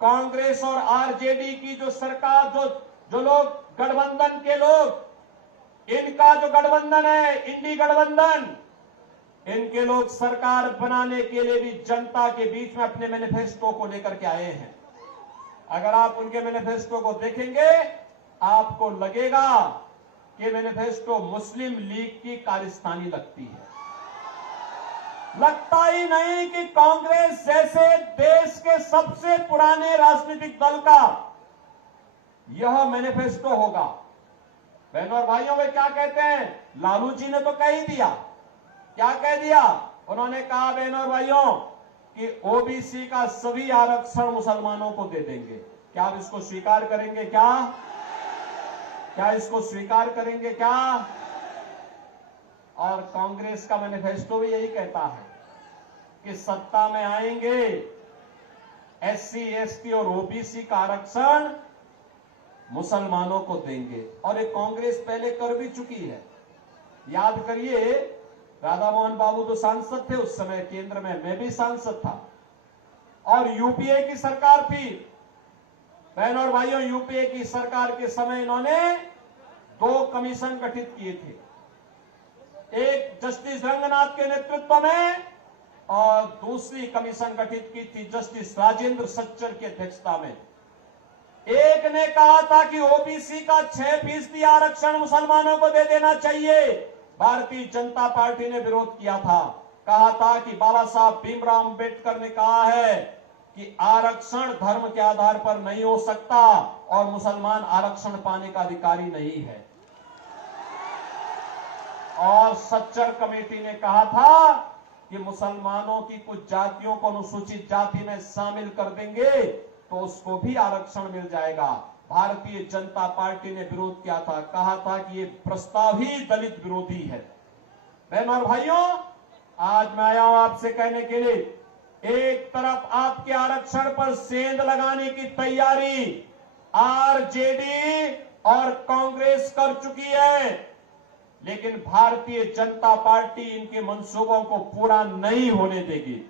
कांग्रेस और आरजेडी की जो सरकार, जो लोग गठबंधन के लोग, इनका जो गठबंधन है, इंडी गठबंधन, इनके लोग सरकार बनाने के लिए भी जनता के बीच में अपने मैनिफेस्टो को लेकर के आए हैं। अगर आप उनके मैनिफेस्टो को देखेंगे, आपको लगेगा कि मैनिफेस्टो मुस्लिम लीग की कारस्तानी लगती है। लगता ही नहीं कि कांग्रेस जैसे देश के सबसे पुराने राजनीतिक दल का यह मैनिफेस्टो होगा। बहनों और भाइयों, वे क्या कहते हैं? लालू जी ने तो कह ही दिया। क्या कह दिया? उन्होंने कहा बहनों और भाइयों कि ओबीसी का सभी आरक्षण मुसलमानों को दे देंगे। क्या आप इसको स्वीकार करेंगे? क्या इसको स्वीकार करेंगे क्या? और कांग्रेस का मैनिफेस्टो भी यही कहता है कि सत्ता में आएंगे, एससी, एसटी और ओबीसी का आरक्षण मुसलमानों को देंगे। और ये कांग्रेस पहले कर भी चुकी है। याद करिए, राधा मोहन बाबू तो सांसद थे उस समय केंद्र में, मैं भी सांसद था, और यूपीए की सरकार थी। बहनों और भाइयों, यूपीए की सरकार के समय इन्होंने 2 कमीशन गठित किए थे, एक जस्टिस रंगनाथ के नेतृत्व में और दूसरी कमीशन गठित की थी जस्टिस राजेंद्र सच्चर की अध्यक्षता में। एक ने कहा था कि ओबीसी का 6% आरक्षण मुसलमानों को दे देना चाहिए। भारतीय जनता पार्टी ने विरोध किया था, कहा था कि बाबा साहब भीमराव अंबेडकर ने कहा है कि आरक्षण धर्म के आधार पर नहीं हो सकता और मुसलमान आरक्षण पाने का अधिकारी नहीं है। और सच्चर कमेटी ने कहा था कि मुसलमानों की कुछ जातियों को अनुसूचित जाति में शामिल कर देंगे तो उसको भी आरक्षण मिल जाएगा। भारतीय जनता पार्टी ने विरोध किया था, कहा था कि ये प्रस्ताव ही दलित विरोधी है। बहनों और भाइयों, आज मैं आया हूं आपसे कहने के लिए, एक तरफ आपके आरक्षण पर सेंध लगाने की तैयारी आरजेडी और कांग्रेस कर चुकी है, लेकिन भारतीय जनता पार्टी इनके मंसूबों को पूरा नहीं होने देगी।